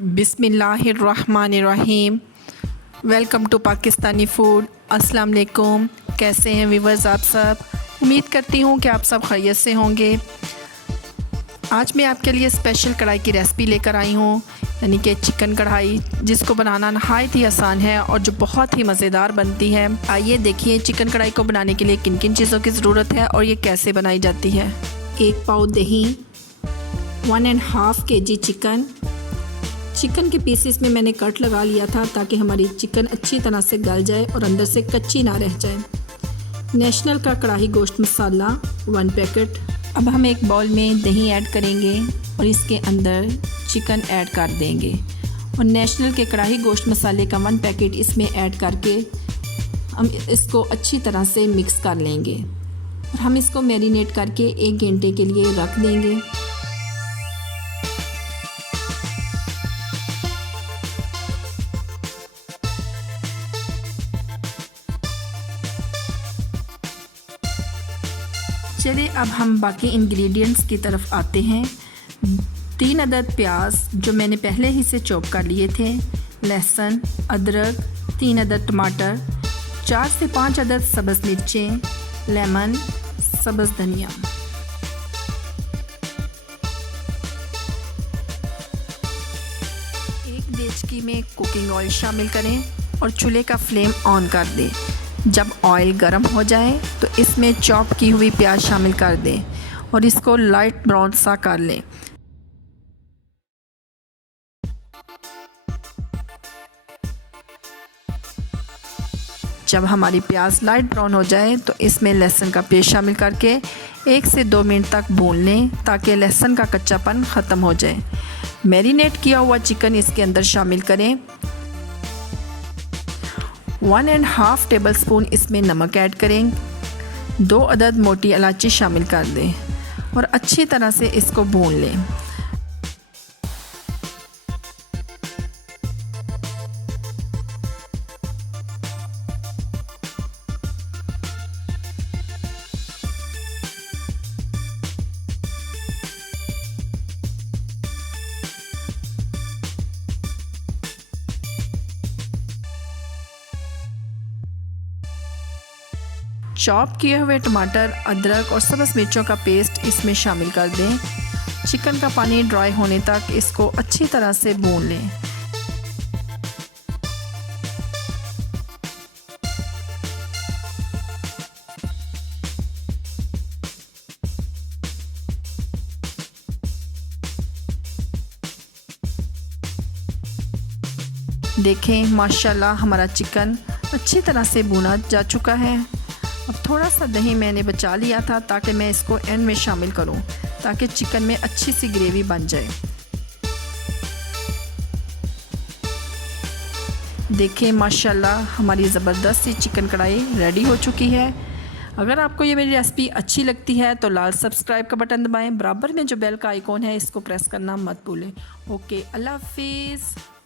बिस्मिल्लाहिर्रहमानिर्रहीम। Welcome to Pakistani food. अस्सलाम वालेकुम। कैसे हैं व्यूअर्स आप सब? उम्मीद करती हूँ कि आप सब खैरियत से होंगे। आज मैं आपके लिए स्पेशल कढ़ाई की रेसिपी लेकर आई हूँ, यानी कि चिकन कढ़ाई, जिसको बनाना नहायत ही आसान है और जो बहुत ही मज़ेदार बनती है। आइए देखिए चिकन कढ़ाई को बनाने के लिए किन किन चीज़ों की ज़रूरत है और ये कैसे बनाई जाती है। 1 पाव दही, 1.5 kg चिकन के पीसेस में मैंने कट लगा लिया था ताकि हमारी चिकन अच्छी तरह से गल जाए और अंदर से कच्ची ना रह जाए। नेशनल का कढ़ाई गोश्त मसाला 1 पैकेट। अब हम एक बाउल में दही ऐड करेंगे और इसके अंदर चिकन ऐड कर देंगे और नेशनल के कढ़ाई गोश्त मसाले का 1 पैकेट इसमें ऐड करके हम इसको अच्छी तरह से मिक्स कर लेंगे और हम इसको मैरिनेट करके 1 घंटे के लिए रख देंगे। चलिए अब हम बाकी इंग्रेडिएंट्स की तरफ आते हैं। 3 अदद प्याज जो मैंने पहले ही से चॉप कर लिए थे, लहसुन, अदरक, 3 अदद टमाटर, 4 से 5 अदद सब्ज़ मिर्चें, लेमन, सब्ज़ धनिया। एक देचकी में कुकिंग ऑयल शामिल करें और चूल्हे का फ्लेम ऑन कर दें। जब ऑयल गर्म हो जाए तो इसमें चॉप की हुई प्याज शामिल कर दें और इसको लाइट ब्राउन सा कर लें। जब हमारी प्याज लाइट ब्राउन हो जाए तो इसमें लहसुन का पेस्ट शामिल करके 1 से 2 मिनट तक भून लें ताकि लहसुन का कच्चापन ख़त्म हो जाए। मैरिनेट किया हुआ चिकन इसके अंदर शामिल करें। 1.5 टेबलस्पून इसमें नमक ऐड करें। 2 अदद मोटी इलायची शामिल कर दें और अच्छी तरह से इसको भून लें। चॉप किए हुए टमाटर, अदरक और सब्ज़ मिर्चों का पेस्ट इसमें शामिल कर दें। चिकन का पानी ड्राई होने तक इसको अच्छी तरह से भून लें। देखें माशाल्लाह हमारा चिकन अच्छी तरह से भुना जा चुका है। अब थोड़ा सा दही मैंने बचा लिया था ताकि मैं इसको एंड में शामिल करूं ताकि चिकन में अच्छी सी ग्रेवी बन जाए। देखें माशाल्लाह हमारी ज़बरदस्त सी चिकन कढ़ाई रेडी हो चुकी है। अगर आपको ये मेरी रेसिपी अच्छी लगती है तो लाल सब्सक्राइब का बटन दबाएं। बराबर में जो बेल का आइकॉन है इसको प्रेस करना मत भूलें। ओके, अल्लाह हाफिज़।